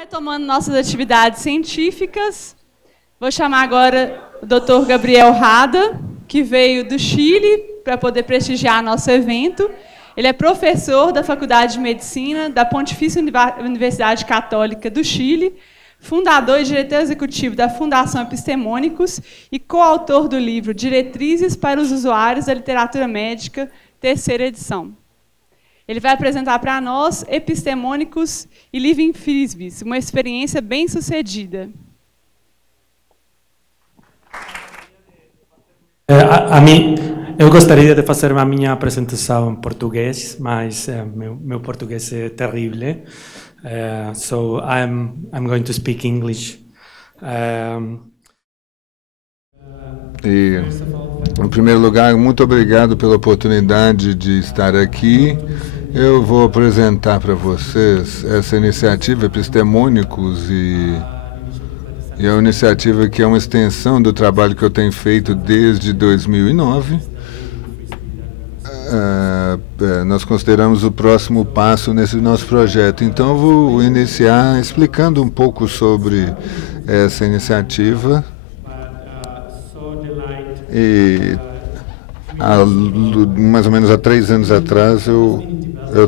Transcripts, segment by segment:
Retomando nossas atividades científicas, vou chamar agora o Dr. Gabriel Rada, que veio do Chile para poder prestigiar nosso evento. Ele é professor da Faculdade de Medicina da Pontifícia Universidade Católica do Chile, fundador e diretor executivo da Fundação Epistemônicos e coautor do livro Diretrizes para os Usuários da Literatura Médica, terceira edição. Ele vai apresentar para nós Epistemônicos e Living Frisbees, uma experiência bem-sucedida. Eu gostaria de fazer a minha apresentação em português, mas meu português é terrível. So I'm going to speak English. Em primeiro lugar, muito obrigado pela oportunidade de estar aqui. Eu vou apresentar para vocês essa iniciativa Epistemônicos e a iniciativa que é uma extensão do trabalho que eu tenho feito desde 2009. Nós consideramos o próximo passo nesse nosso projeto. Então, eu vou iniciar explicando um pouco sobre essa iniciativa. E mais ou menos há 3 anos atrás eu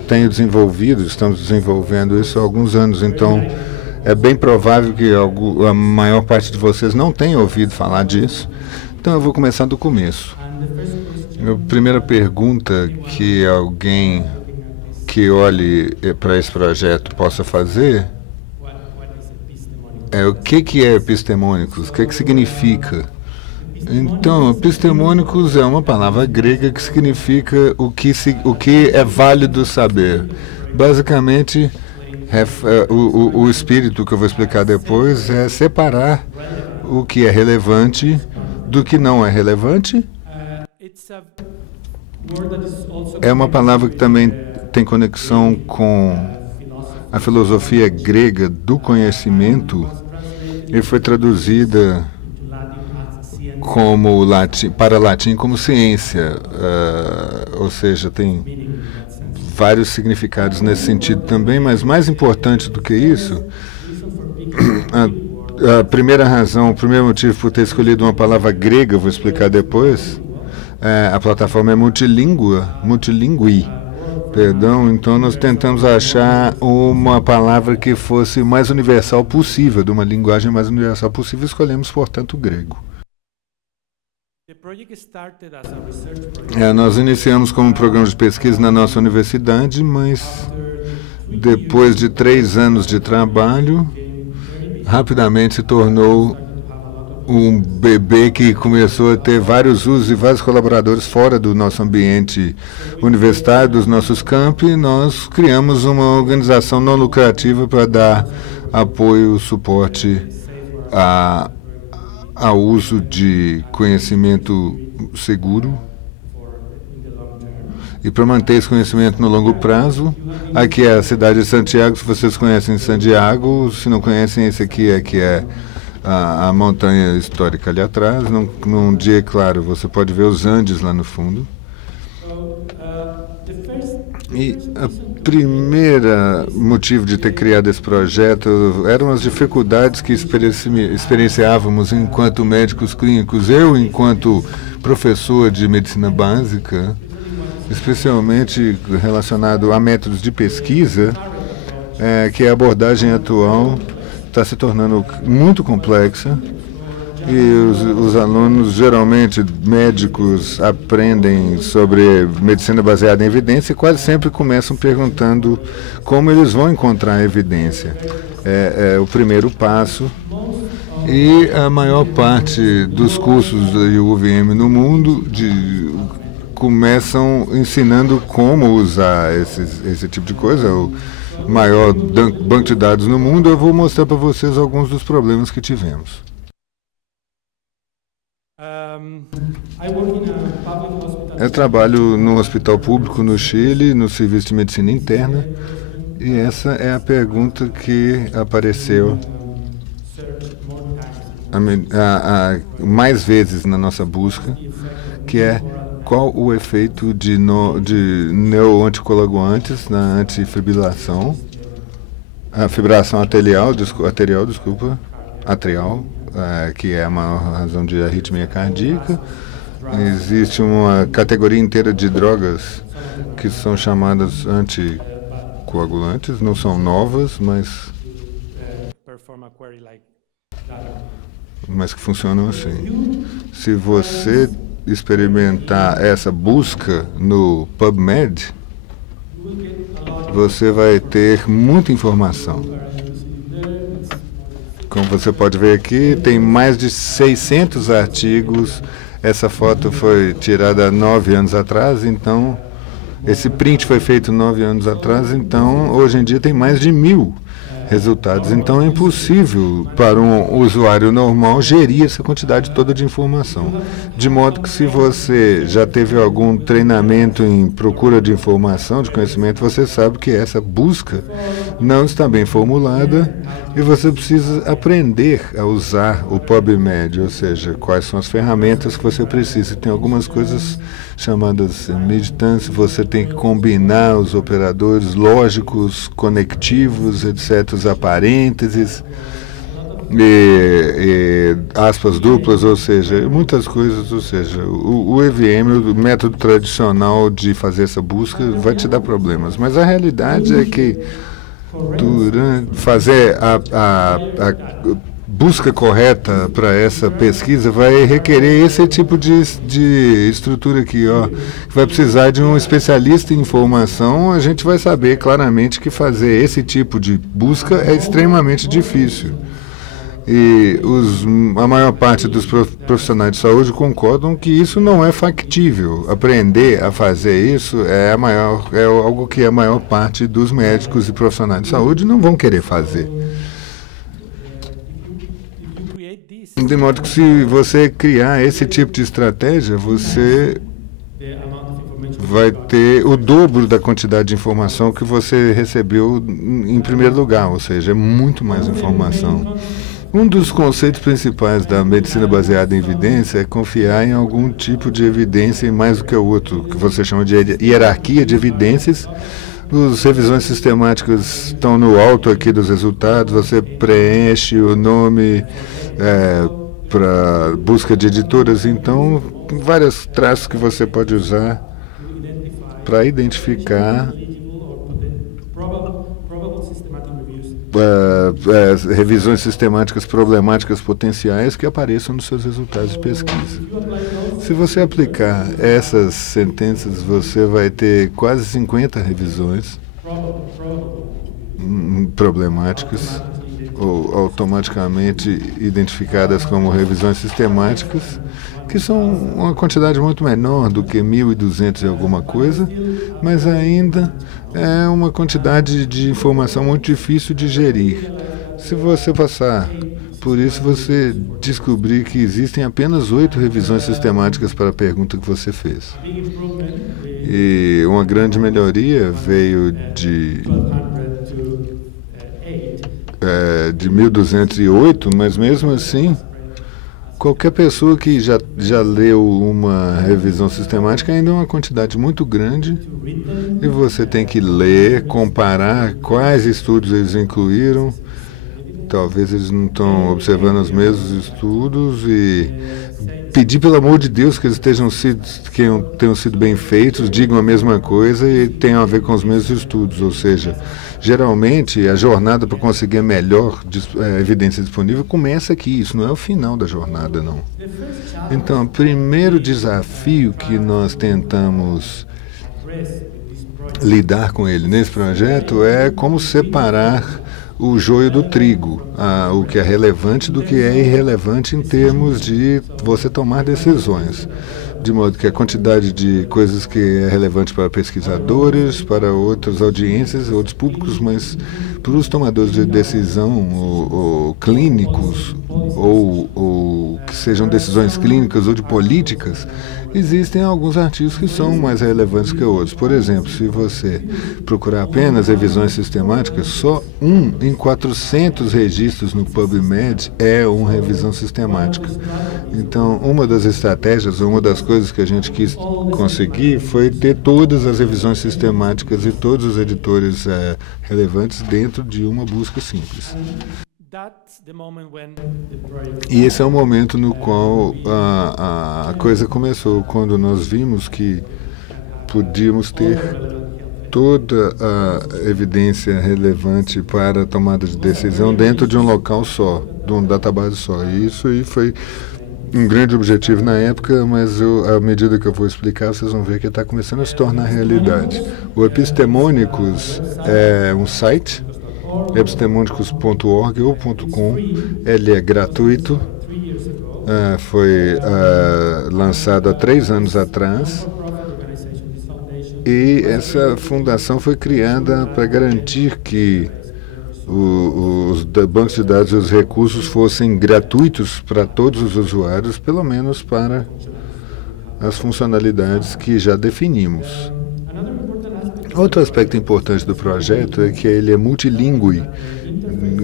tenho estamos desenvolvendo isso há alguns anos, então é bem provável que a maior parte de vocês não tenha ouvido falar disso. Então eu vou começar do começo. A primeira pergunta que alguém que olhe para esse projeto possa fazer é o que é epistemônicos, o que significa? Então, epistemônicos é uma palavra grega que significa o que é válido saber. Basicamente, o espírito que eu vou explicar depois é separar o que é relevante do que não é relevante. É uma palavra que também tem conexão com a filosofia grega do conhecimento e foi traduzida para latim como ciência, ou seja, tem vários significados nesse sentido também, mas mais importante do que isso, a primeira razão, o primeiro motivo por ter escolhido uma palavra grega, vou explicar depois, a plataforma é multilingui, perdão, então nós tentamos achar uma palavra que fosse mais universal possível, de uma linguagem mais universal possível, escolhemos, portanto, o grego. Nós iniciamos como um programa de pesquisa na nossa universidade, mas depois de 3 anos de trabalho, rapidamente se tornou um bebê que começou a ter vários usos e vários colaboradores fora do nosso ambiente universitário, dos nossos campi, e nós criamos uma organização não lucrativa para dar apoio, suporte ao uso de conhecimento seguro e para manter esse conhecimento no longo prazo. Aqui é a cidade de Santiago, se vocês conhecem Santiago, se não conhecem, esse aqui é a montanha histórica ali atrás. Num dia claro, você pode ver os Andes lá no fundo. E a primeira motivo de ter criado esse projeto eram as dificuldades que experienciávamos enquanto médicos clínicos. Eu, enquanto professor de medicina básica, especialmente relacionado a métodos de pesquisa, que a abordagem atual está se tornando muito complexa. E os alunos, geralmente médicos, aprendem sobre medicina baseada em evidência e quase sempre começam perguntando como eles vão encontrar a evidência. É o primeiro passo. E a maior parte dos cursos da UVM no mundo começam ensinando como usar esse tipo de coisa. O maior banco de dados no mundo. Eu vou mostrar para vocês alguns dos problemas que tivemos. Eu trabalho no hospital público no Chile, no serviço de medicina interna, e essa é a pergunta que apareceu mais vezes na nossa busca, que é qual o efeito de neoanticoagulantes na antifibrilação. A fibração arterial, atrial, que é a maior razão de arritmia cardíaca. Existe uma categoria inteira de drogas que são chamadas anticoagulantes, não são novas, mas que funcionam assim. Se você experimentar essa busca no PubMed, você vai ter muita informação. Como você pode ver aqui, tem mais de 600 artigos. Essa foto foi tirada há 9 anos atrás, então esse print foi feito 9 anos atrás, então hoje em dia tem mais de 1000 resultados. Então é impossível para um usuário normal gerir essa quantidade toda de informação. De modo que se você já teve algum treinamento em procura de informação, de conhecimento, você sabe que essa busca não está bem formulada e você precisa aprender a usar o PubMed, ou seja, quais são as ferramentas que você precisa. Tem algumas coisas chamadas meditância, você tem que combinar os operadores lógicos, conectivos, etc., usar parênteses, e aspas duplas, ou seja, muitas coisas, ou seja, o EVM, o método tradicional de fazer essa busca, vai te dar problemas. Mas a realidade é que durante fazer a busca correta para essa pesquisa vai requerer esse tipo de estrutura aqui, ó. Vai precisar de um especialista em informação. A gente vai saber claramente que fazer esse tipo de busca é extremamente difícil. E a maior parte dos profissionais de saúde concordam que isso não é factível. Aprender a fazer isso é algo que a maior parte dos médicos e profissionais de saúde não vão querer fazer. De modo que se você criar esse tipo de estratégia, você vai ter o dobro da quantidade de informação que você recebeu em primeiro lugar, ou seja, é muito mais informação. Um dos conceitos principais da medicina baseada em evidência é confiar em algum tipo de evidência mais do que o outro, que você chama de hierarquia de evidências. As revisões sistemáticas estão no alto aqui dos resultados, você preenche o nome para busca de editoras, então vários traços que você pode usar para identificar revisões sistemáticas problemáticas potenciais que apareçam nos seus resultados de pesquisa. Se você aplicar essas sentenças, você vai ter quase 50 revisões problemáticas ou automaticamente identificadas como revisões sistemáticas, que são uma quantidade muito menor do que 1.200 e alguma coisa, mas ainda é uma quantidade de informação muito difícil de gerir. Se você passar por isso, você descobrir que existem apenas 8 revisões sistemáticas para a pergunta que você fez. E uma grande melhoria veio de 1.208, mas mesmo assim, qualquer pessoa que já leu uma revisão sistemática ainda é uma quantidade muito grande e você tem que ler, comparar quais estudos eles incluíram. Talvez eles não estão observando os mesmos estudos e pedir, pelo amor de Deus, que eles tenham sido bem feitos, digam a mesma coisa e tenham a ver com os mesmos estudos. Ou seja, geralmente a jornada para conseguir a melhor evidência disponível começa aqui. Isso não é o final da jornada, não. Então, o primeiro desafio que nós tentamos lidar com ele nesse projeto é como separar o joio do trigo, o que é relevante do que é irrelevante em termos de você tomar decisões. De modo que a quantidade de coisas que é relevante para pesquisadores, para outras audiências, outros públicos, mas para os tomadores de decisão, ou clínicos, ou que sejam decisões clínicas ou de políticas, existem alguns artigos que são mais relevantes que outros. Por exemplo, se você procurar apenas revisões sistemáticas, só 1 em 400 registros no PubMed é uma revisão sistemática. Então, uma das estratégias, uma das coisas coisas que a gente quis conseguir foi ter todas as revisões sistemáticas e todos os editores relevantes dentro de uma busca simples. E esse é o momento no qual a coisa começou, quando nós vimos que podíamos ter toda a evidência relevante para a tomada de decisão dentro de um local só, de um database só. E isso aí foi um grande objetivo na época, mas à medida que eu vou explicar, vocês vão ver que está começando a se tornar realidade. O Epistemônicos é um site, epistemônicos.org ou .com. Ele é gratuito, foi lançado há 3 anos atrás. E essa fundação foi criada para garantir que os bancos de dados e os recursos fossem gratuitos para todos os usuários, pelo menos para as funcionalidades que já definimos. Outro aspecto importante do projeto é que ele é multilingüe,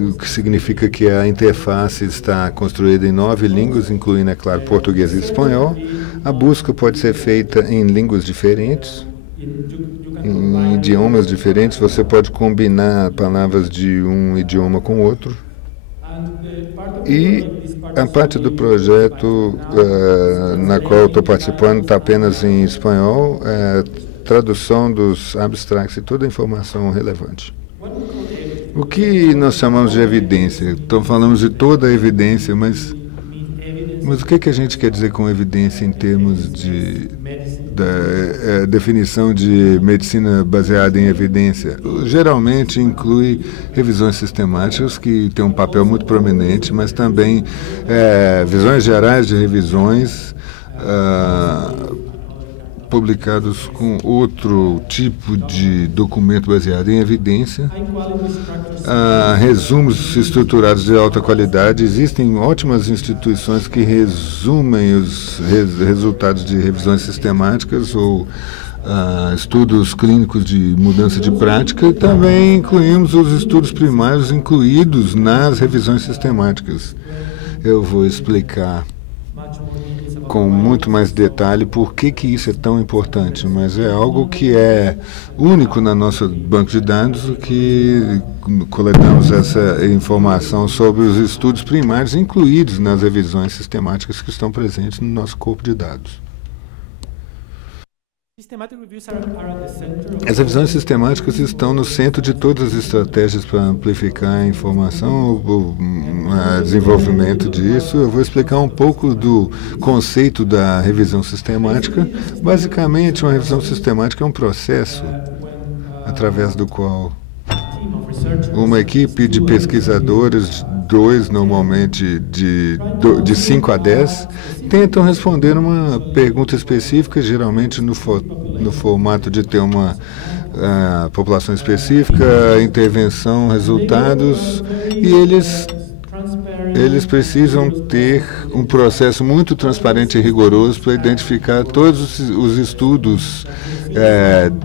o que significa que a interface está construída em 9 línguas, incluindo, é claro, português e espanhol. A busca pode ser feita em línguas diferentes, em idiomas diferentes. Você pode combinar palavras de um idioma com outro. E a parte do projeto na qual eu estou participando está apenas em espanhol, tradução dos abstracts e toda a informação relevante. O que nós chamamos de evidência? Então falamos de toda a evidência, mas o que a gente quer dizer com evidência em termos da definição de medicina baseada em evidência? Geralmente inclui revisões sistemáticas, que têm um papel muito prominente, mas também visões gerais de revisões publicados com outro tipo de documento baseado em evidência, resumos estruturados de alta qualidade. Existem ótimas instituições que resumem os resultados de revisões sistemáticas ou estudos clínicos de mudança de prática, e também incluímos os estudos primários incluídos nas revisões sistemáticas. Eu vou explicar com muito mais detalhe por que isso é tão importante, mas é algo que é único na nossa banco de dados, que coletamos essa informação sobre os estudos primários incluídos nas revisões sistemáticas que estão presentes no nosso corpo de dados. As revisões sistemáticas estão no centro de todas as estratégias para amplificar a informação, o desenvolvimento disso. Eu vou explicar um pouco do conceito da revisão sistemática. Basicamente, uma revisão sistemática é um processo através do qual uma equipe de pesquisadores, 2 normalmente, de 5 a 10, tentam responder uma pergunta específica, geralmente no formato de ter uma população específica, intervenção, resultados, e eles precisam ter um processo muito transparente e rigoroso para identificar todos os estudos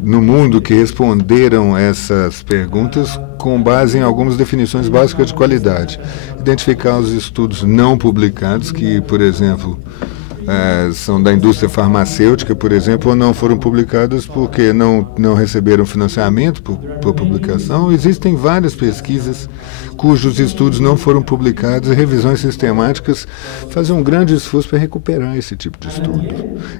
no mundo que responderam essas perguntas com base em algumas definições básicas de qualidade. Identificar os estudos não publicados, que, por exemplo, são da indústria farmacêutica, por exemplo, ou não foram publicados porque não receberam financiamento por publicação. Existem várias pesquisas cujos estudos não foram publicados, e revisões sistemáticas fazem um grande esforço para recuperar esse tipo de estudo.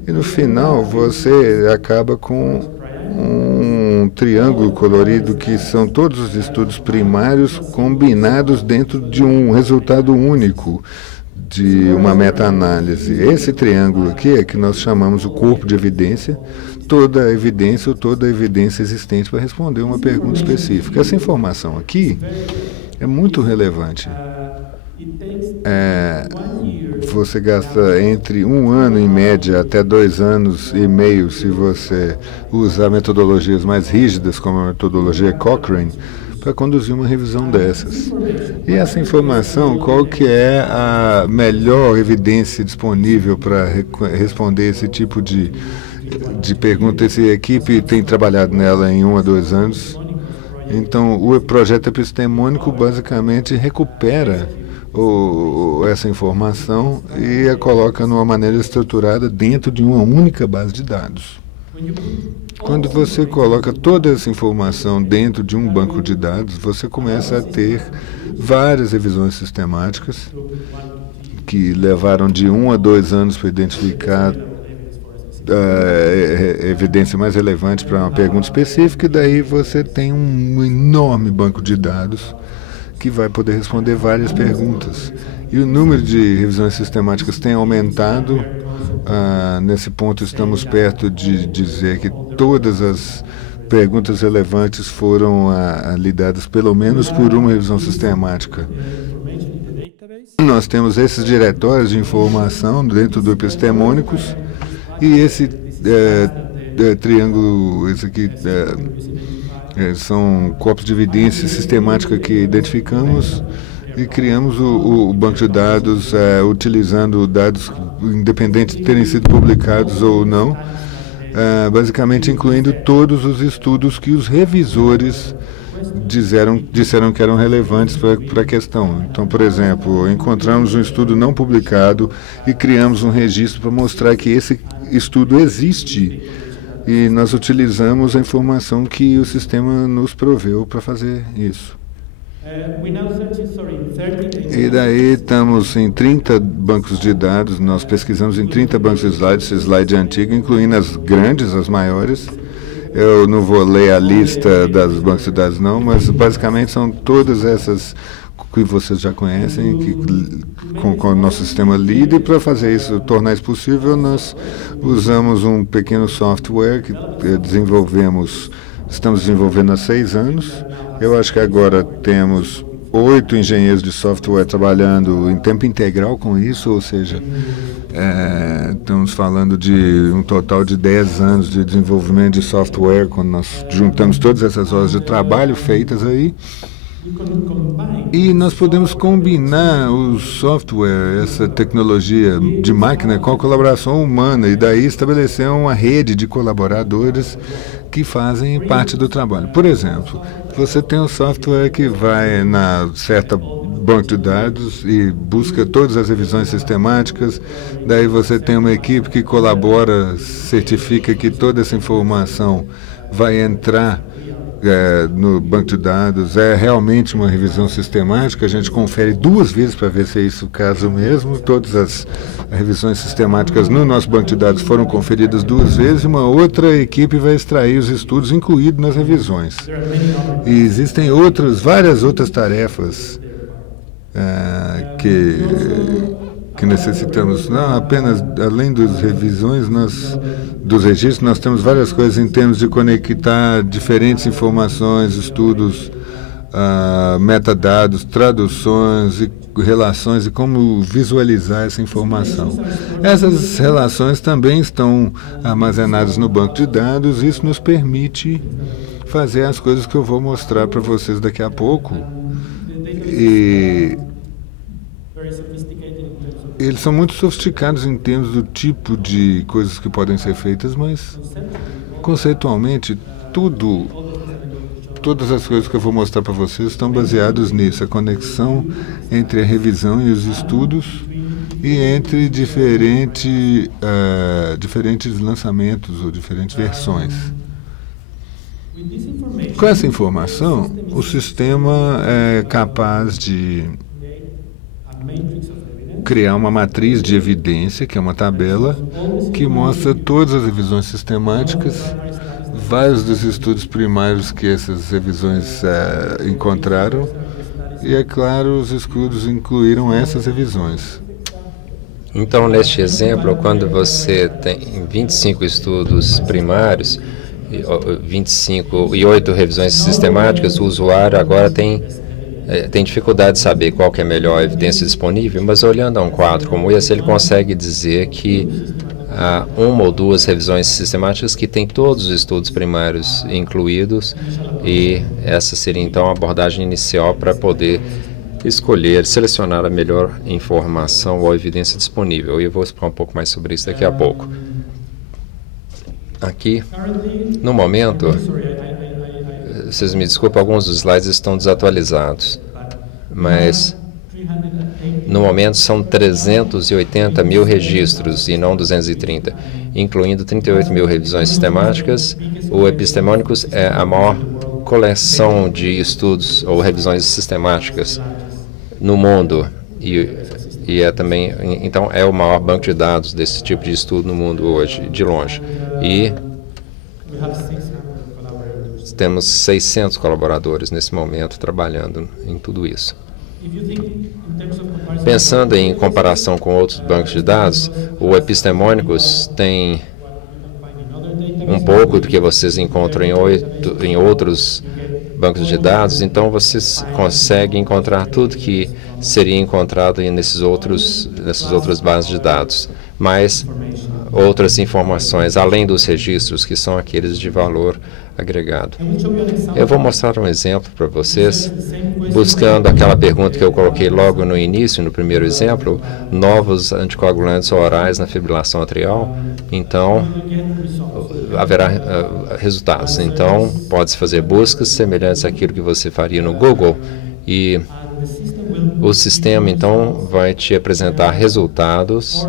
E no final você acaba com um triângulo colorido, que são todos os estudos primários combinados dentro de um resultado único, de uma meta-análise. Esse triângulo aqui é que nós chamamos o corpo de evidência, toda a evidência ou toda a evidência existente para responder uma pergunta específica. Essa informação aqui é muito relevante. Você gasta entre 1 ano, em média, até 2 anos e meio, se você usar metodologias mais rígidas, como a metodologia Cochrane, para conduzir uma revisão dessas. E essa informação, qual que é a melhor evidência disponível para responder esse tipo de pergunta? Essa equipe tem trabalhado nela em 1 a 2 anos. Então, o projeto epistemônico basicamente recupera essa informação e a coloca de uma maneira estruturada dentro de uma única base de dados. Quando você coloca toda essa informação dentro de um banco de dados, você começa a ter várias revisões sistemáticas que levaram de 1 a 2 anos para identificar a evidência mais relevante para uma pergunta específica, e daí você tem um enorme banco de dados que vai poder responder várias perguntas. E o número de revisões sistemáticas tem aumentado. Nesse ponto, estamos perto de dizer que todas as perguntas relevantes foram lidadas pelo menos por uma revisão sistemática. Nós temos esses diretórios de informação dentro do Epistemônicos, e esse triângulo, esse aqui, são corpos de evidência sistemática que identificamos e criamos o banco de dados utilizando dados independentes de terem sido publicados ou não, basicamente incluindo todos os estudos que os revisores disseram que eram relevantes para a questão. Então, por exemplo, encontramos um estudo não publicado e criamos um registro para mostrar que esse estudo existe, e nós utilizamos a informação que o sistema nos proveu para fazer isso. E daí estamos em 30 bancos de dados, nós pesquisamos em 30 bancos de slides, esse slide é antigo, incluindo as grandes, as maiores. Eu não vou ler a lista das bancos de dados não, mas basicamente são todas essas que vocês já conhecem, com o nosso sistema lida, e para fazer isso, tornar isso possível, nós usamos um pequeno software que estamos desenvolvendo há 6 anos. Eu acho que agora temos 8 engenheiros de software trabalhando em tempo integral com isso, ou seja, estamos falando de um total de 10 anos de desenvolvimento de software, quando nós juntamos todas essas horas de trabalho feitas aí. E nós podemos combinar o software, essa tecnologia de máquina, com a colaboração humana, e daí estabelecer uma rede de colaboradores que fazem parte do trabalho. Por exemplo, você tem um software que vai na certa banco de dados e busca todas as revisões sistemáticas, daí você tem uma equipe que colabora, certifica que toda essa informação vai entrar no banco de dados, é realmente uma revisão sistemática, a gente confere 2 vezes para ver se é isso o caso mesmo. Todas as revisões sistemáticas no nosso banco de dados foram conferidas 2 vezes, e uma outra equipe vai extrair os estudos incluídos nas revisões. E existem várias outras tarefas que necessitamos, não apenas, além das revisões, dos registros, nós temos várias coisas em termos de conectar diferentes informações, estudos, metadados, traduções e relações, e como visualizar essa informação. Essas relações também estão armazenadas no banco de dados, e isso nos permite fazer as coisas que eu vou mostrar para vocês daqui a pouco. E eles são muito sofisticados em termos do tipo de coisas que podem ser feitas, mas conceitualmente todas as coisas que eu vou mostrar para vocês estão baseadas nisso, a conexão entre a revisão e os estudos, e entre diferentes lançamentos ou diferentes versões. Com essa informação, o sistema é capaz de criar uma matriz de evidência, que é uma tabela, que mostra todas as revisões sistemáticas, vários dos estudos primários que essas revisões encontraram, e, é claro, os estudos incluíram essas revisões. Então, neste exemplo, quando você tem 25 estudos primários, 25 e 8 revisões sistemáticas, o usuário agora tem dificuldade de saber qual que é a melhor evidência disponível, mas olhando a um quadro como esse, ele consegue dizer que há 1 ou 2 revisões sistemáticas que têm todos os estudos primários incluídos, e essa seria então a abordagem inicial para poder escolher, selecionar a melhor informação ou evidência disponível. E eu vou explicar um pouco mais sobre isso daqui a pouco. Aqui, no momento, vocês me desculpem, alguns dos slides estão desatualizados, mas No momento, são 380 mil registros e não 230, incluindo 38 mil revisões sistemáticas. O Epistemônicos é a maior coleção de estudos ou revisões sistemáticas no mundo e é também, então, é o maior banco de dados desse tipo de estudo no mundo hoje, de longe. E temos 600 colaboradores nesse momento trabalhando em tudo isso. Pensando em comparação com outros bancos de dados, o Epistemônicos tem um pouco do que vocês encontram em outros bancos de dados, então vocês conseguem encontrar tudo que seria encontrado nessas outras bases de dados, mas outras informações, além dos registros, que são aqueles de valor agregado. Eu vou mostrar um exemplo para vocês, buscando aquela pergunta que eu coloquei logo no início, no primeiro exemplo, novos anticoagulantes orais na fibrilação atrial. Então, haverá resultados. Então, pode-se fazer buscas semelhantes àquilo que você faria no Google e o sistema, então, vai te apresentar resultados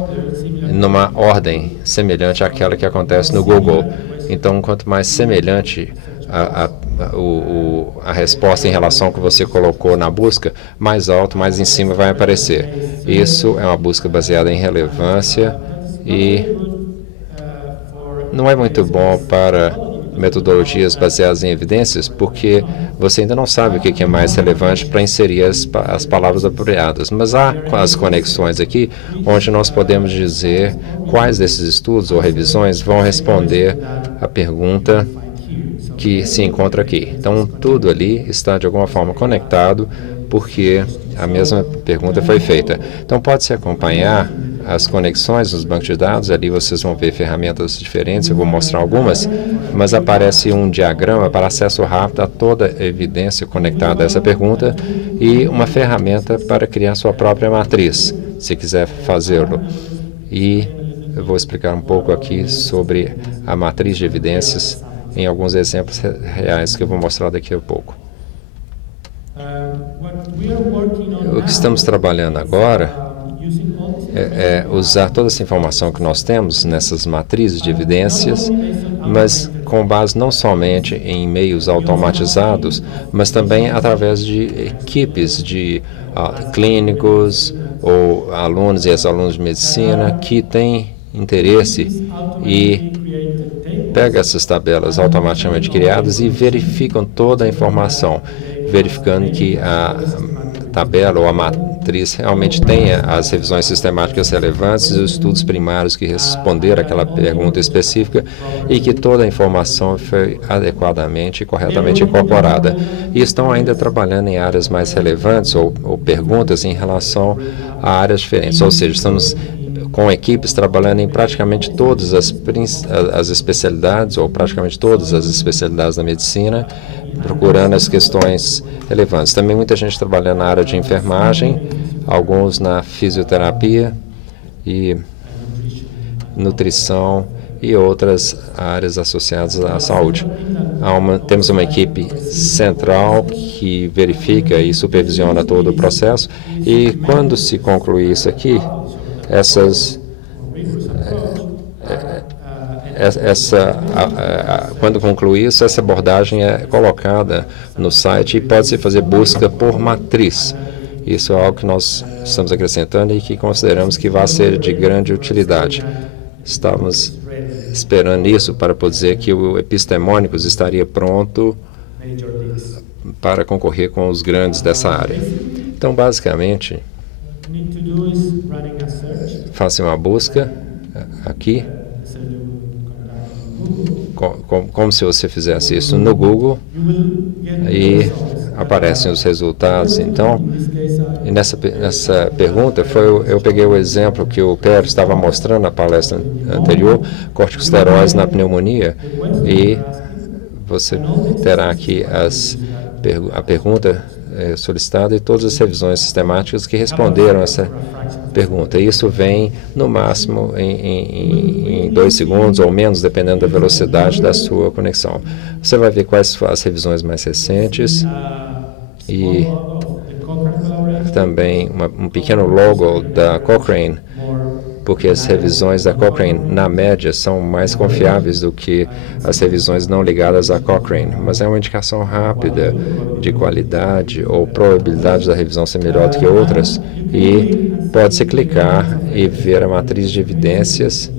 numa ordem semelhante àquela que acontece no Google. Então, quanto mais semelhante a resposta em relação ao que você colocou na busca, mais alto, mais em cima vai aparecer. Isso é uma busca baseada em relevância e não é muito bom para metodologias baseadas em evidências, porque você ainda não sabe o que é mais relevante para inserir as palavras apropriadas. Mas há as conexões aqui, onde nós podemos dizer quais desses estudos ou revisões vão responder a pergunta que se encontra aqui. Então, tudo ali está de alguma forma conectado, porque a mesma pergunta foi feita. Então, pode-se acompanhar as conexões nos bancos de dados. Ali vocês vão ver ferramentas diferentes, eu vou mostrar algumas, mas aparece um diagrama para acesso rápido a toda a evidência conectada a essa pergunta e uma ferramenta para criar sua própria matriz, se quiser fazê-lo. E eu vou explicar um pouco aqui sobre a matriz de evidências em alguns exemplos reais que eu vou mostrar daqui a pouco. O que estamos trabalhando agora é usar toda essa informação que nós temos nessas matrizes de evidências, mas com base não somente em meios automatizados, mas também através de equipes de clínicos ou alunos e ex-alunos de medicina que têm interesse e pegam essas tabelas automaticamente criadas e verificam toda a informação, verificando que a tabela ou a matriz realmente tenha as revisões sistemáticas relevantes e os estudos primários que responderam àquela pergunta específica e que toda a informação foi adequadamente e corretamente incorporada. E estão ainda trabalhando em áreas mais relevantes ou perguntas em relação a áreas diferentes, ou seja, estamos com equipes trabalhando em praticamente todas as especialidades, ou praticamente todas as especialidades da medicina, procurando as questões relevantes. Também muita gente trabalhando na área de enfermagem, alguns na fisioterapia e nutrição e outras áreas associadas à saúde. Temos uma equipe central que verifica e supervisiona todo o processo e quando se concluir isso aqui, quando concluir isso, essa abordagem é colocada no site e pode-se fazer busca por matriz. Isso é algo que nós estamos acrescentando e que consideramos que vai ser de grande utilidade. Estamos esperando isso para poder dizer que o Epistemônicos estaria pronto para concorrer com os grandes dessa área. Então, basicamente, faça uma busca aqui, como se você fizesse isso no Google e aparecem os resultados. Então, e nessa pergunta, eu peguei o exemplo que o Pedro estava mostrando na palestra anterior, corticosteroides na pneumonia, e você terá aqui a pergunta solicitada e todas as revisões sistemáticas que responderam essa pergunta. Isso vem, no máximo, em 2 segundos ou menos, dependendo da velocidade da sua conexão. Você vai ver quais são as revisões mais recentes e também um pequeno logo da Cochrane, porque as revisões da Cochrane, na média, são mais confiáveis do que as revisões não ligadas à Cochrane. Mas é uma indicação rápida de qualidade ou probabilidade da revisão ser melhor do que outras. E pode-se clicar e ver a matriz de evidências.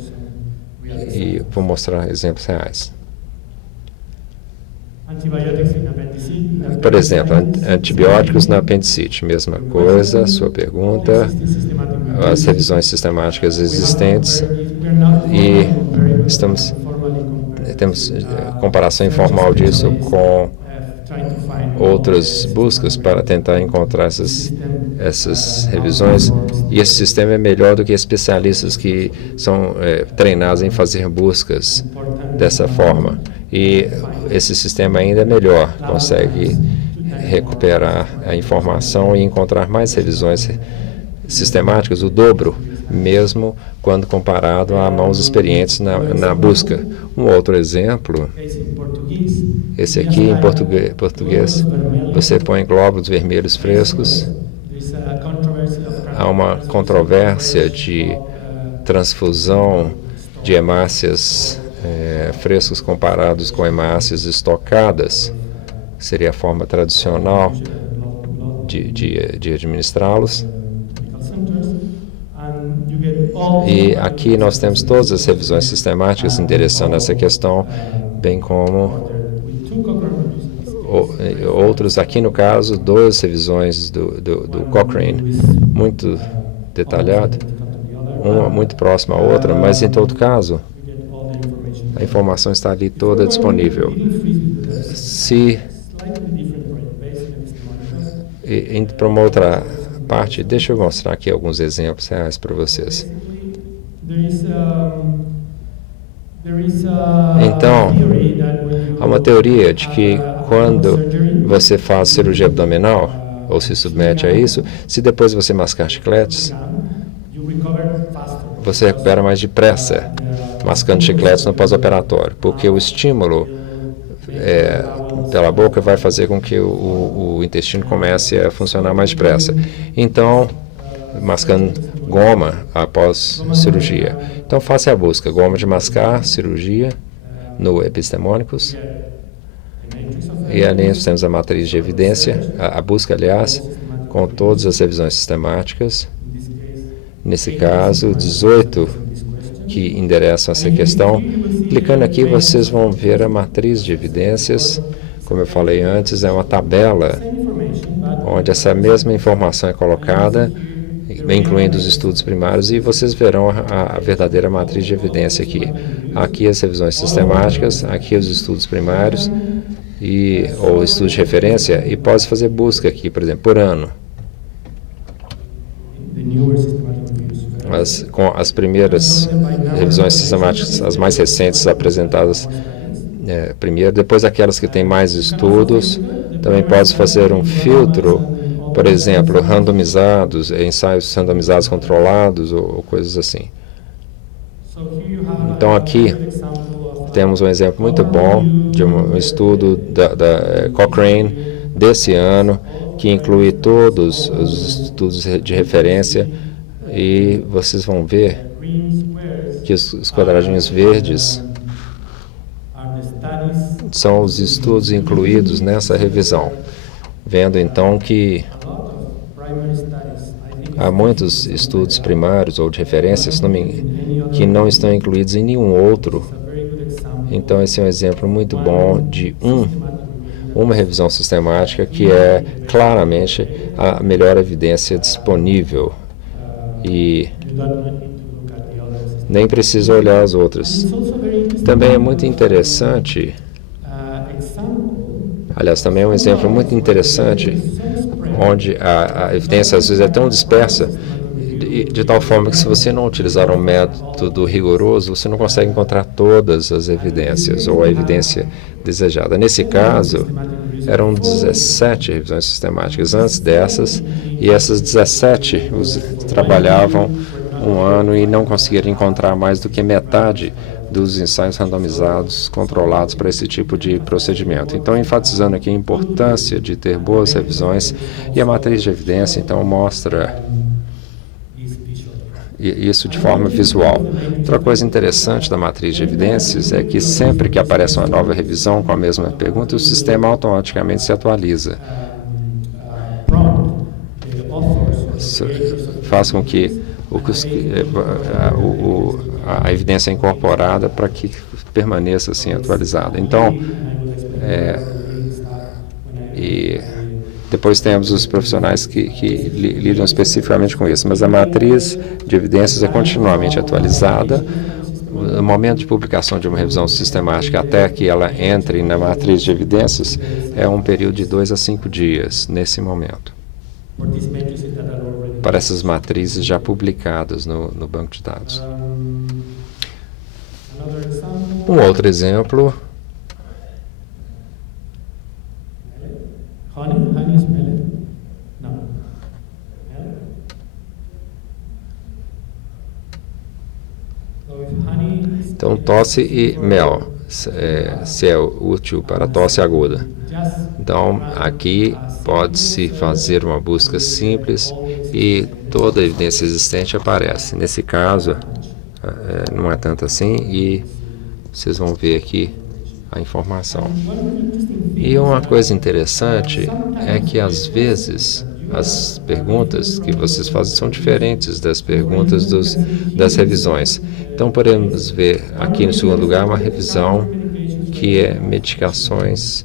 E vou mostrar exemplos reais. Por exemplo, antibióticos na apendicite, mesma coisa, sua pergunta, as revisões sistemáticas existentes e temos comparação informal disso com outras buscas para tentar encontrar essas revisões, e esse sistema é melhor do que especialistas que são treinados em fazer buscas dessa forma. E esse sistema ainda é melhor, consegue recuperar a informação e encontrar mais revisões sistemáticas, o dobro, mesmo quando comparado a mãos experientes na busca. Um outro exemplo, esse aqui em português, você põe glóbulos vermelhos frescos. Há uma controvérsia de transfusão de hemácias frescos comparados com hemácias estocadas, seria a forma tradicional de administrá-los. E aqui nós temos todas as revisões sistemáticas endereçando essa questão, bem como outros, aqui no caso, 2 revisões do Cochrane, muito detalhado, uma muito próxima à outra, mas em todo caso, a informação está ali toda disponível. Indo para uma outra parte, deixa eu mostrar aqui alguns exemplos reais para vocês. Então, há uma teoria de que quando você faz cirurgia abdominal, ou se submete a isso, se depois você mascar chicletes, você recupera mais depressa mascando chicletes no pós-operatório, porque o estímulo pela boca vai fazer com que o intestino comece a funcionar mais depressa. Então, mascando goma após cirurgia. Então, faça a busca, goma de mascar, cirurgia, no epistemônicos. E ali nós temos a matriz de evidência, a busca, aliás, com todas as revisões sistemáticas. Nesse caso, 18 que endereçam essa questão. Clicando aqui, vocês vão ver a matriz de evidências. Como eu falei antes, é uma tabela onde essa mesma informação é colocada, incluindo os estudos primários, e vocês verão a verdadeira matriz de evidência aqui. Aqui as revisões sistemáticas, aqui os estudos primários, ou estudos de referência, e pode fazer busca aqui, por exemplo, por ano. Com as primeiras revisões sistemáticas, as mais recentes apresentadas primeiro, depois aquelas que têm mais estudos. Também pode fazer um filtro, por exemplo, randomizados, ensaios randomizados controlados ou coisas assim. Então aqui temos um exemplo muito bom de um estudo da Cochrane desse ano, que inclui todos os estudos de referência, e vocês vão ver que os quadradinhos verdes são os estudos incluídos nessa revisão, vendo então que há muitos estudos primários ou de referências que não estão incluídos em nenhum outro. Então esse é um exemplo muito bom de uma revisão sistemática que é claramente a melhor evidência disponível, e nem precisa olhar as outras. Também é muito interessante, aliás, também é um exemplo muito interessante, onde a evidência às vezes é tão dispersa, de tal forma que se você não utilizar um método rigoroso, você não consegue encontrar todas as evidências, ou a evidência desejada. Nesse caso, eram 17 revisões sistemáticas antes dessas, e essas 17 trabalhavam um ano e não conseguiram encontrar mais do que metade dos ensaios randomizados controlados para esse tipo de procedimento. Então, enfatizando aqui a importância de ter boas revisões, e a matriz de evidência, então, mostra isso de forma visual. Outra coisa interessante da matriz de evidências é que sempre que aparece uma nova revisão com a mesma pergunta, o sistema automaticamente se atualiza. Isso faz com que a evidência é incorporada para que permaneça assim atualizada. Então, e depois temos os profissionais que lidam especificamente com isso, mas a matriz de evidências é continuamente atualizada. O momento de publicação de uma revisão sistemática até que ela entre na matriz de evidências é um período de 2 a 5 dias, nesse momento, para essas matrizes já publicadas no banco de dados. Um outro exemplo. Então, tosse e mel, se é útil para tosse aguda. Então, aqui pode-se fazer uma busca simples e toda a evidência existente aparece. Nesse caso, não é tanto assim, e vocês vão ver aqui a informação. E uma coisa interessante é que, às vezes, as perguntas que vocês fazem são diferentes das perguntas das revisões. Então, podemos ver aqui no segundo lugar uma revisão que é medicações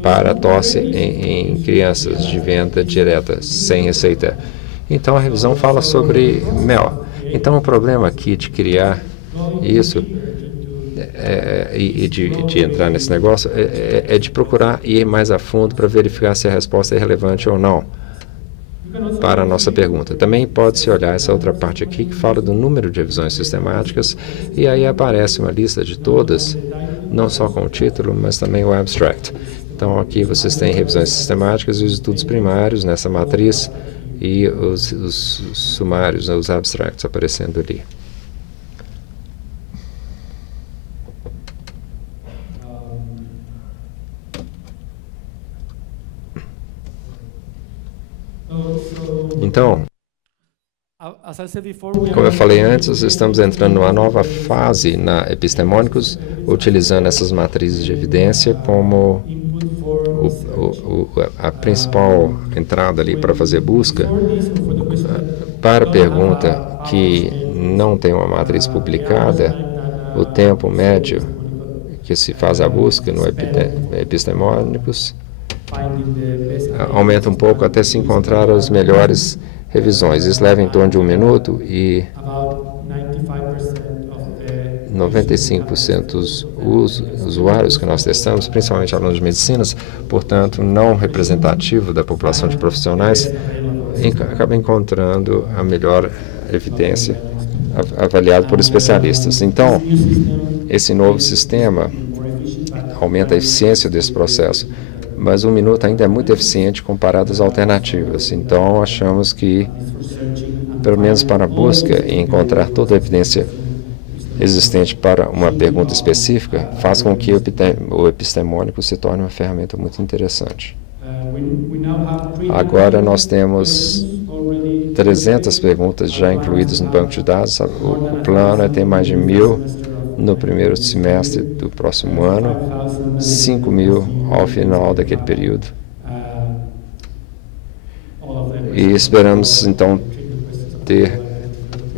para tosse em crianças de venda direta, sem receita. Então, a revisão fala sobre mel. Então, o problema aqui de criar isso e de entrar nesse negócio é de procurar ir mais a fundo para verificar se a resposta é relevante ou não para a nossa pergunta. Também pode-se olhar essa outra parte aqui que fala do número de revisões sistemáticas, e aí aparece uma lista de todas, não só com o título, mas também o abstract. Então, aqui vocês têm revisões sistemáticas e os estudos primários nessa matriz e os sumários, os abstracts aparecendo ali. Então, como eu falei antes, estamos entrando numa nova fase na Epistemônicos, utilizando essas matrizes de evidência como a principal entrada ali para fazer busca. Para a pergunta que não tem uma matriz publicada, o tempo médio que se faz a busca no Epistemônicos aumenta um pouco até se encontrar as melhores revisões. Isso leva em torno de 1 minuto e 95% dos usuários que nós testamos, principalmente alunos de medicinas, portanto, não representativo da população de profissionais, acaba encontrando a melhor evidência avaliada por especialistas. Então, esse novo sistema aumenta a eficiência desse processo, mas 1 minuto ainda é muito eficiente comparado às alternativas. Então, achamos que, pelo menos para a busca e encontrar toda a evidência existente para uma pergunta específica, faz com que o epistemônico se torne uma ferramenta muito interessante. Agora nós temos 300 perguntas já incluídas no banco de dados. O plano é ter mais de 1.000 no primeiro semestre do próximo ano, 5.000 ao final daquele período. E esperamos, então,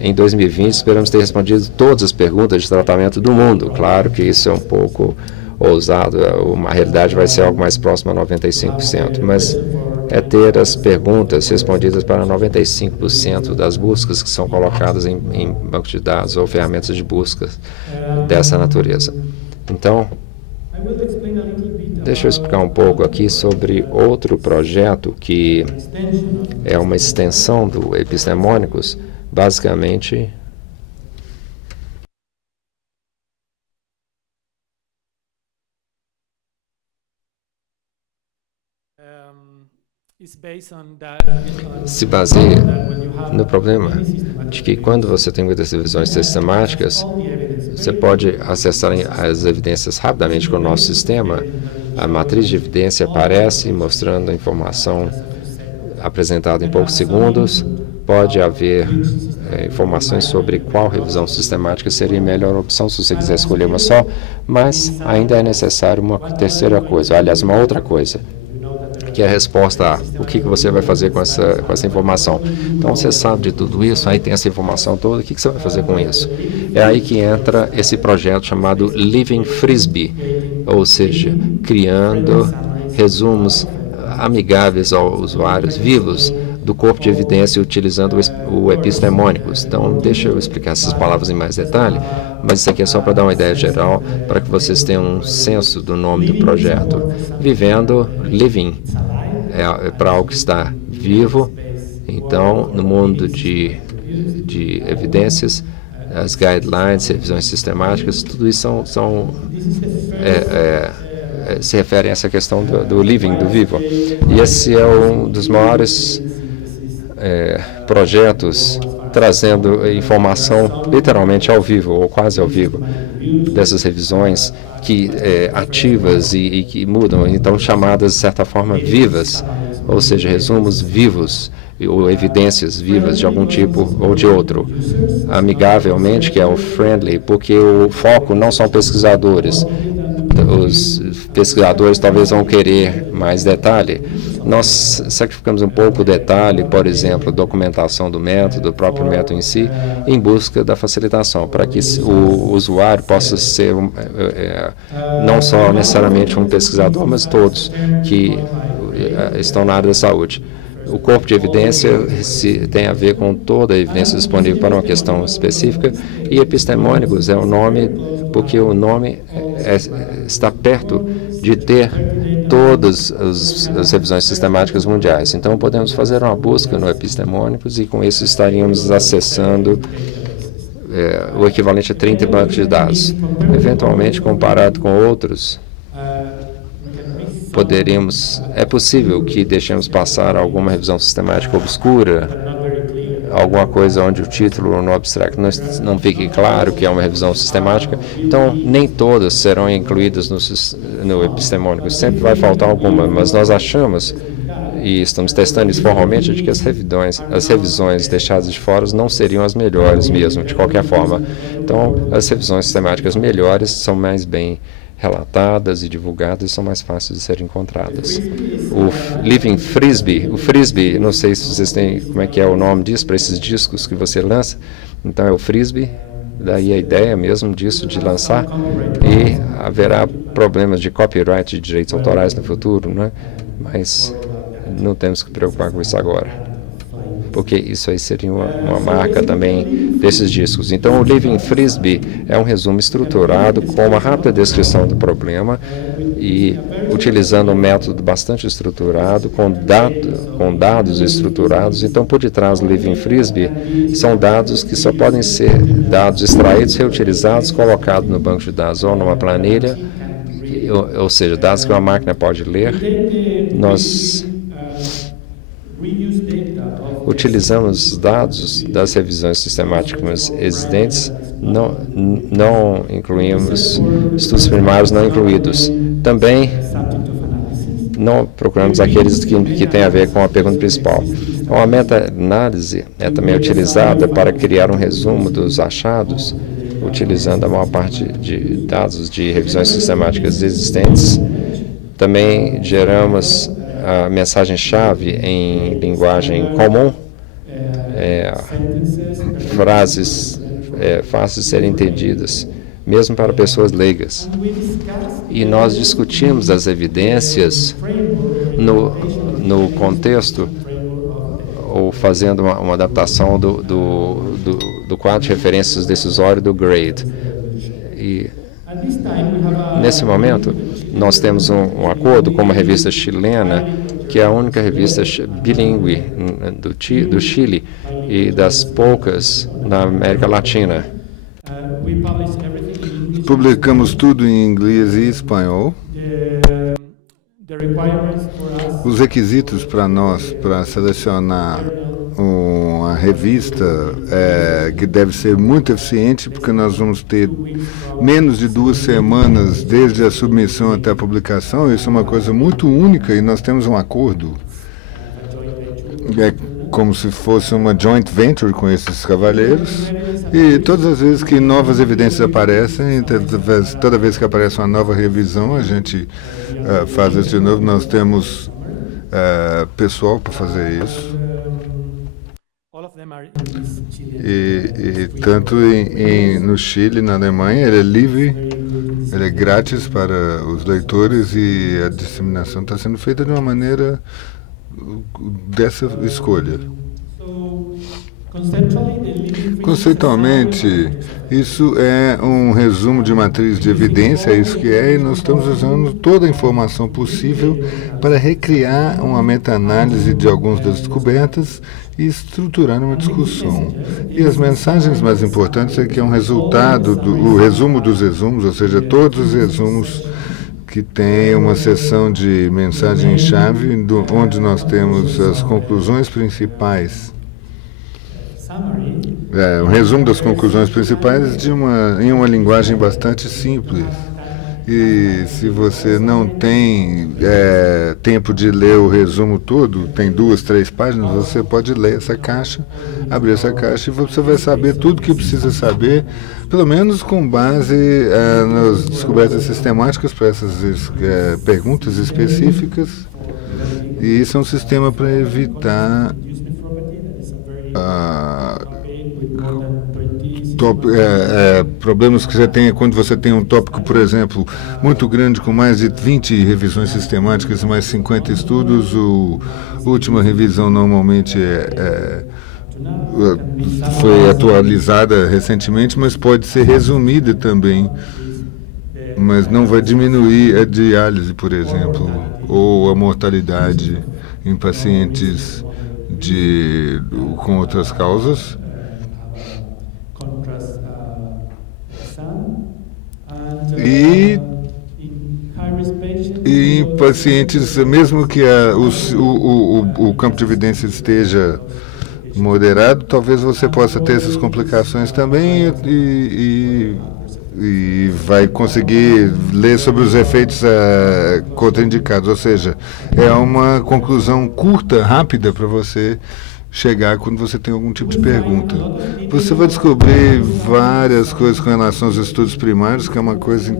em 2020, esperamos ter respondido todas as perguntas de tratamento do mundo. Claro que isso é um pouco ousado, a realidade vai ser algo mais próximo a 95%, mas é ter as perguntas respondidas para 95% das buscas que são colocadas em banco de dados ou ferramentas de busca dessa natureza. Então, deixa eu explicar um pouco aqui sobre outro projeto que é uma extensão do Epistemônicos, basicamente. Se baseia no problema de que quando você tem muitas revisões sistemáticas, Você pode acessar as evidências rapidamente com o nosso sistema. A matriz de evidência aparece mostrando a informação apresentada em poucos segundos. Pode haver informações sobre qual revisão sistemática seria a melhor opção se você quiser escolher uma só, mas ainda é necessário uma terceira coisa, aliás, uma outra coisa, que é a resposta a o que você vai fazer com essa informação. Então, você sabe de tudo isso, aí tem essa informação toda, o que você vai fazer com isso? É aí que entra esse projeto chamado Living Frisbee, ou seja, criando resumos amigáveis aos usuários vivos do corpo de evidência utilizando o epistemônicos. Então, deixa eu explicar essas palavras em mais detalhe, mas isso aqui é só para dar uma ideia geral, para que vocês tenham um senso do nome do projeto. Vivendo, living, é para algo que está vivo. Então, no mundo de evidências, as guidelines, revisões sistemáticas, tudo isso se referem a essa questão do living, do vivo. E esse é um dos maiores projetos trazendo informação literalmente ao vivo, ou quase ao vivo, dessas revisões ativas e que mudam, então chamadas, de certa forma, vivas, ou seja, resumos vivos, ou evidências vivas de algum tipo ou de outro. Amigavelmente, que é o friendly, porque o foco não são pesquisadores. Os pesquisadores talvez vão querer mais detalhe. Nós sacrificamos um pouco o detalhe, por exemplo, documentação do método, do próprio método em si, em busca da facilitação, para que o usuário possa ser não só necessariamente um pesquisador, mas todos que estão na área da saúde. O corpo de evidência tem a ver com toda a evidência disponível para uma questão específica, e epistemônicos é o nome, porque o nome está perto de ter todas as revisões sistemáticas mundiais. Então, podemos fazer uma busca no epistemônicos e, com isso, estaríamos acessando o equivalente a 30 bancos de dados. Eventualmente, comparado com outros, é possível que deixemos passar alguma revisão sistemática obscura, alguma coisa onde o título no abstract não fique claro que é uma revisão sistemática. Então, nem todas serão incluídas no epistemônico. Sempre vai faltar alguma, mas nós achamos, e estamos testando isso formalmente, de que as revisões deixadas de fora não seriam as melhores mesmo, de qualquer forma. Então, as revisões sistemáticas melhores são mais bem relatadas e divulgadas e são mais fáceis de serem encontradas. O Living Frisbee, não sei se vocês têm, como é que é o nome disso para esses discos que você lança, então é o Frisbee, daí a ideia mesmo disso de lançar, e haverá problemas de copyright, de direitos autorais no futuro, né? Mas não temos que preocupar com isso agora, porque isso aí seria uma marca também desses discos. Então, o Living Frisbee é um resumo estruturado com uma rápida descrição do problema e utilizando um método bastante estruturado, com dados estruturados. Então, por detrás do Living Frisbee, são dados que só podem ser dados extraídos, reutilizados, colocados no banco de dados ou numa planilha, ou seja, dados que uma máquina pode ler. Nós utilizamos os dados das revisões sistemáticas existentes, não incluímos estudos primários não incluídos. Também não procuramos aqueles que têm a ver com a pergunta principal. Uma meta-análise é também utilizada para criar um resumo dos achados, utilizando a maior parte de dados de revisões sistemáticas existentes. Também geramos a mensagem-chave em linguagem comum, frases fáceis de serem entendidas, mesmo para pessoas leigas. E nós discutimos as evidências no contexto, ou fazendo uma adaptação do quadro de referências decisório do GRADE. E, nesse momento, nós temos um acordo com uma revista chilena, que é a única revista bilíngue do Chile e das poucas na América Latina. Publicamos tudo em inglês e espanhol. Os requisitos para nós, para selecionar uma revista que deve ser muito eficiente, porque nós vamos ter menos de 2 semanas desde a submissão até a publicação. Isso é uma coisa muito única e nós temos um acordo. É como se fosse uma joint venture com esses cavalheiros. E todas as vezes que novas evidências aparecem, toda vez que aparece uma nova revisão, a gente faz isso de novo. Nós temos pessoal para fazer isso. E tanto no Chile, na Alemanha, ele é livre, ele é grátis para os leitores e a disseminação está sendo feita de uma maneira dessa escolha. Conceitualmente, isso é um resumo de matriz de evidência, é isso que é, e nós estamos usando toda a informação possível para recriar uma meta-análise de algumas das descobertas e estruturar uma discussão. E as mensagens mais importantes é que é um resultado o resumo dos resumos, ou seja, todos os resumos que tem uma seção de mensagem-chave, onde nós temos as conclusões principais. Um resumo das conclusões principais em uma linguagem bastante simples. E se você não tem tempo de ler o resumo todo, tem 2, 3 páginas, você pode ler essa caixa, abrir essa caixa e você vai saber tudo que precisa saber, pelo menos com base nas descobertas sistemáticas para essas perguntas específicas. E isso é um sistema para evitar problemas que você tem quando você tem um tópico, por exemplo, muito grande, com mais de 20 revisões sistemáticas e mais 50 estudos. A última revisão normalmente foi atualizada recentemente, mas pode ser resumida também, mas não vai diminuir a diálise, por exemplo, ou a mortalidade em pacientes com outras causas. E em pacientes, mesmo que o campo de evidência esteja moderado, talvez você possa ter essas complicações também e vai conseguir ler sobre os efeitos contraindicados. Ou seja, é uma conclusão curta, rápida para você chegar quando você tem algum tipo de pergunta. Você vai descobrir várias coisas com relação aos estudos primários, que é uma coisa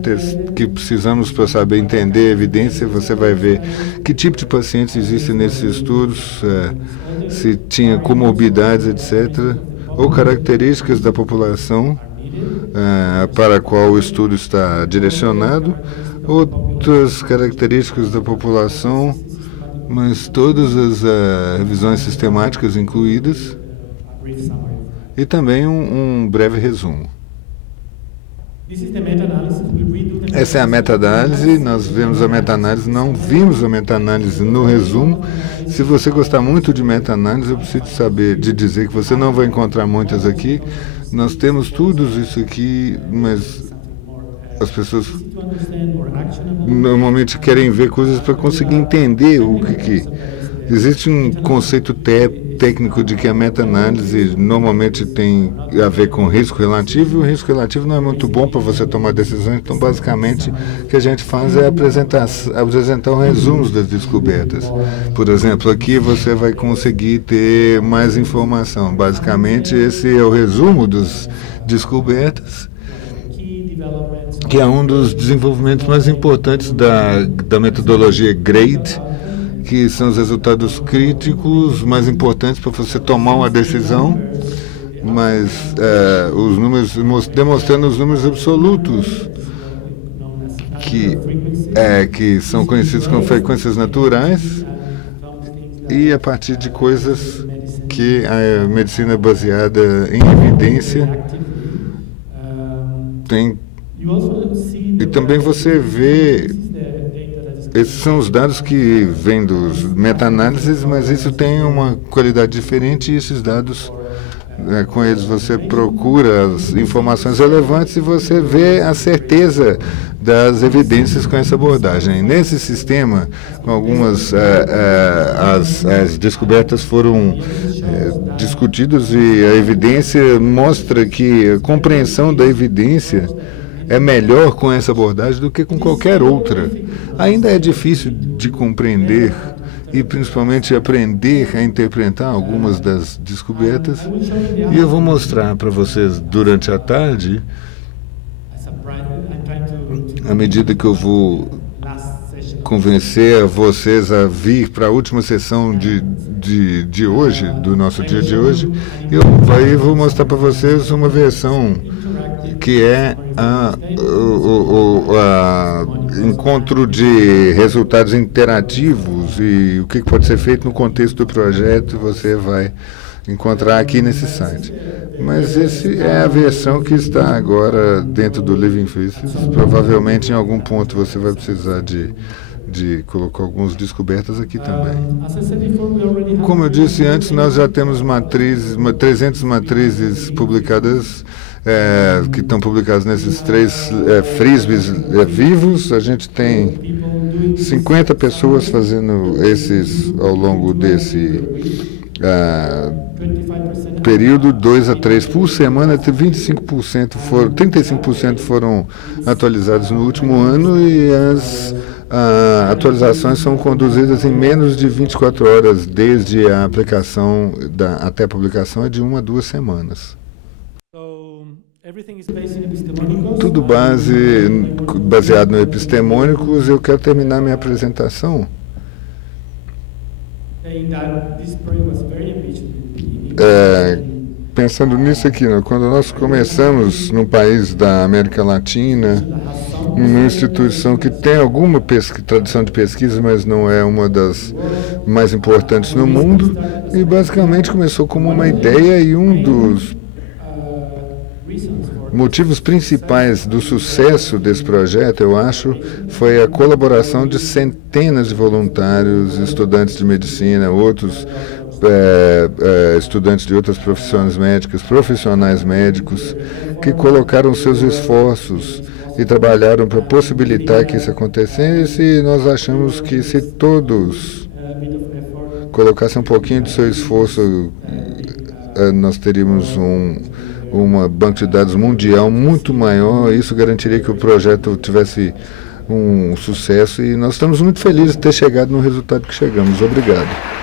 que precisamos para saber entender a evidência. Você vai ver que tipo de pacientes existem nesses estudos, se tinha comorbidades, etc., ou características da população para a qual o estudo está direcionado, outras características da população, mas todas as revisões sistemáticas incluídas, e também um breve resumo. Essa é a meta-análise. Nós vemos a meta-análise, não vimos a meta-análise no resumo. Se você gostar muito de meta-análise, eu preciso dizer que você não vai encontrar muitas aqui. Nós temos tudo isso aqui, mas as pessoas normalmente querem ver coisas para conseguir entender o que. Existe um conceito técnico de que a meta-análise normalmente tem a ver com risco relativo, e o risco relativo não é muito bom para você tomar decisões. Então, basicamente, o que a gente faz é apresentar um resumo das descobertas. Por exemplo, aqui você vai conseguir ter mais informação. Basicamente, esse é o resumo das descobertas, que é um dos desenvolvimentos mais importantes da metodologia GRADE, que são os resultados críticos mais importantes para você tomar uma decisão, mas os números, demonstrando os números absolutos, que são conhecidos como frequências naturais, e a partir de coisas que a medicina baseada em evidência tem. E também você vê, esses são os dados que vêm dos meta-análises, mas isso tem uma qualidade diferente, e esses dados Com eles você procura as informações relevantes e você vê a certeza das evidências com essa abordagem. Nesse sistema, com algumas as descobertas foram discutidas e a evidência mostra que a compreensão da evidência é melhor com essa abordagem do que com qualquer outra. Ainda é difícil de compreender e principalmente aprender a interpretar algumas das descobertas. E eu vou mostrar para vocês durante a tarde, à medida que eu vou convencer vocês a vir para a última sessão de hoje, do nosso dia de hoje, eu vou mostrar para vocês uma versão que é encontro de resultados interativos e o que pode ser feito no contexto do projeto, você vai encontrar aqui nesse site. Mas essa é a versão que está agora dentro do Living Faces. Provavelmente em algum ponto você vai precisar de colocar algumas descobertas aqui também. Como eu disse antes, nós já temos 300 matrizes publicadas, que estão publicadas nesses 3 frisbees vivos. A gente tem 50 pessoas fazendo esses ao longo desse período, 2 a 3 por semana. 35% foram atualizados no último ano e as atualizações são conduzidas em menos de 24 horas, desde a aplicação até a publicação é de 1 a 2 semanas. Tudo baseado no epistemônicos. Eu quero terminar minha apresentação pensando nisso aqui, né? Quando nós começamos num país da América Latina, numa instituição que tem alguma tradição de pesquisa, mas não é uma das mais importantes no mundo, e basicamente começou como uma ideia, e um dos motivos principais do sucesso desse projeto, eu acho, foi a colaboração de centenas de voluntários, estudantes de medicina, outros estudantes de outras profissões médicas, profissionais médicos, que colocaram seus esforços e trabalharam para possibilitar que isso acontecesse, e nós achamos que se todos colocassem um pouquinho de seu esforço, nós teríamos uma banca de dados mundial muito maior. Isso garantiria que o projeto tivesse um sucesso, e nós estamos muito felizes de ter chegado no resultado que chegamos. Obrigado.